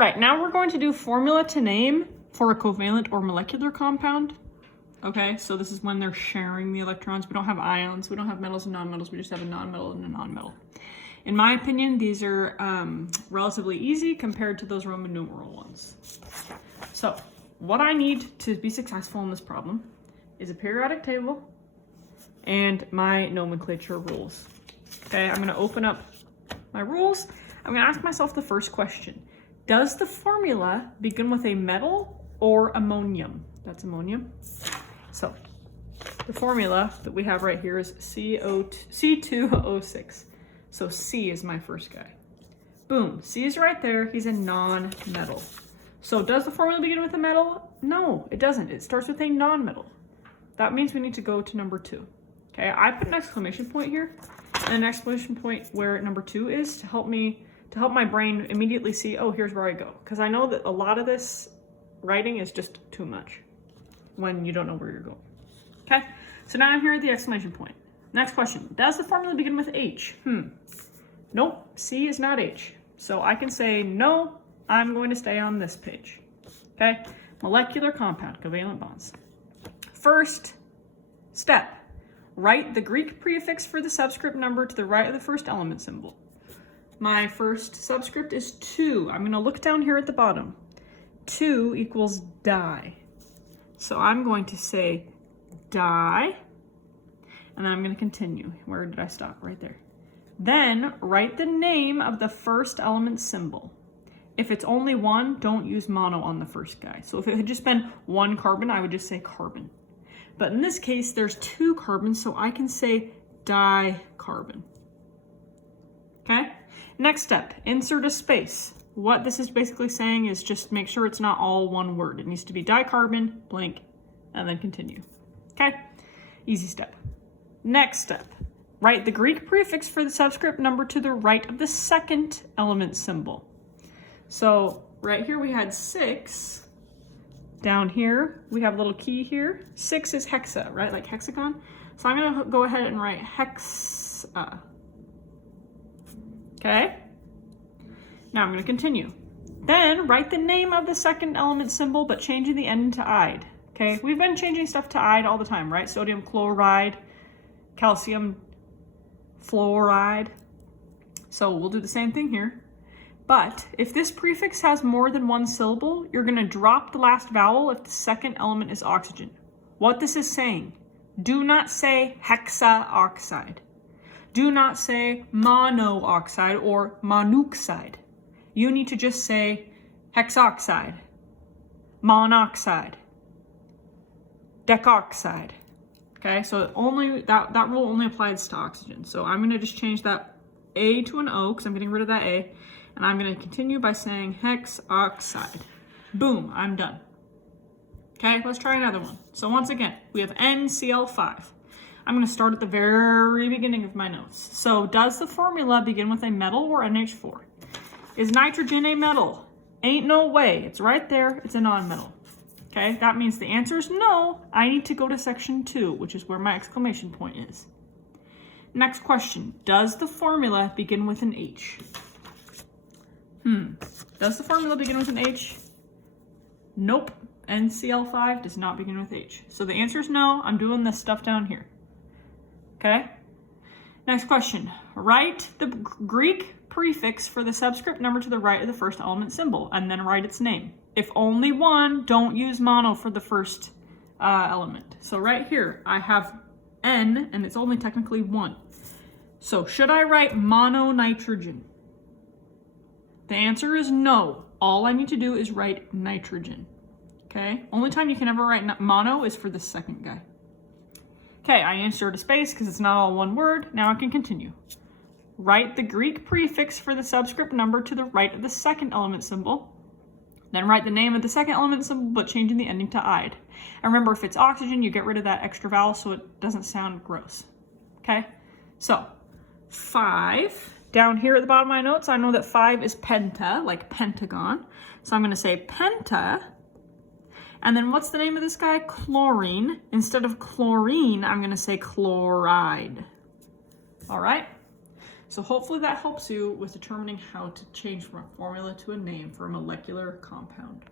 Right, now we're going to do formula to name for a covalent or molecular compound. Okay, so this is when they're sharing the electrons. We don't have ions, we don't have metals and nonmetals, we just have a nonmetal and a nonmetal. In my opinion, these are relatively easy compared to those Roman numeral ones. So, what I need to be successful in this problem is a periodic table and my nomenclature rules. Okay, I'm gonna open up my rules. I'm gonna ask myself the first question. Does the formula begin with a metal or ammonium? That's ammonium. So the formula that we have right here is C2O6. So C is my first guy. Boom, C is right there. He's a non-metal. So does the formula begin with a metal? No, it doesn't. It starts with a non-metal. That means we need to go to number 2. Okay, I put an exclamation point here and an exclamation point where number 2 is to help my brain immediately see, oh, here's where I go. Because I know that a lot of this writing is just too much when you don't know where you're going. Okay, so now I'm here at the exclamation point. Next question, does the formula begin with H? Nope, C is not H. So I can say, no, I'm going to stay on this page. Okay, molecular compound, covalent bonds. First step, write the Greek prefix for the subscript number to the right of the first element symbol. My first subscript is 2. I'm going to look down here at the bottom. 2 equals di. So I'm going to say di, and then I'm going to continue. Where did I stop? Right there. Then write the name of the first element symbol. If it's only one, don't use mono on the first guy. So if it had just been 1 carbon, I would just say carbon. But in this case, there's 2 carbons, so I can say dicarbon. Okay? Next step, insert a space. What this is basically saying is just make sure it's not all one word. It needs to be dicarbon, blank, and then continue. Okay? Easy step. Next step, write the Greek prefix for the subscript number to the right of the second element symbol. So right here we had 6. Down here, we have a little key here. 6 is hexa, right? Like hexagon. So I'm gonna go ahead and write hexa. Okay? Now I'm gonna continue. Then write the name of the second element symbol, but changing the end to "ide." Okay? We've been changing stuff to "ide" all the time, right? Sodium chloride, calcium fluoride. So we'll do the same thing here. But if this prefix has more than 1 syllable, you're gonna drop the last vowel if the second element is oxygen. What this is saying, do not say hexaoxide. Do not say monooxide or monoxide. You need to just say hexoxide, monoxide, decoxide. Okay, so only that rule only applies to oxygen. So I'm gonna just change that A to an O because I'm getting rid of that A. And I'm gonna continue by saying hexoxide. Boom, I'm done. Okay, let's try another one. So once again, we have NCl5. I'm gonna start at the very beginning of my notes. So does the formula begin with a metal or NH4? Is nitrogen a metal? Ain't no way, it's right there, it's a non-metal. Okay, that means the answer is no. I need to go to section 2, which is where my exclamation point is. Next question, does the formula begin with an H? Does the formula begin with an H? Nope, NCl5 does not begin with H. So the answer is no, I'm doing this stuff down here. Okay? Next question, write the Greek prefix for the subscript number to the right of the first element symbol, and then write its name. If only 1, don't use mono for the first element. So right here, I have N, and it's only technically 1. So should I write mononitrogen? The answer is no. All I need to do is write nitrogen. Okay? Only time you can ever write mono is for the second guy. Okay, I insert a space because it's not all one word. Now I can continue. Write the Greek prefix for the subscript number to the right of the second element symbol. Then write the name of the second element symbol, but changing the ending to "ide." And remember, if it's oxygen, you get rid of that extra vowel so it doesn't sound gross. Okay? So, 5. Down here at the bottom of my notes, I know that 5 is penta, like pentagon. So I'm going to say penta. And then what's the name of this guy? Chlorine. Instead of chlorine, I'm going to say chloride. All right? So hopefully that helps you with determining how to change from a formula to a name for a molecular compound.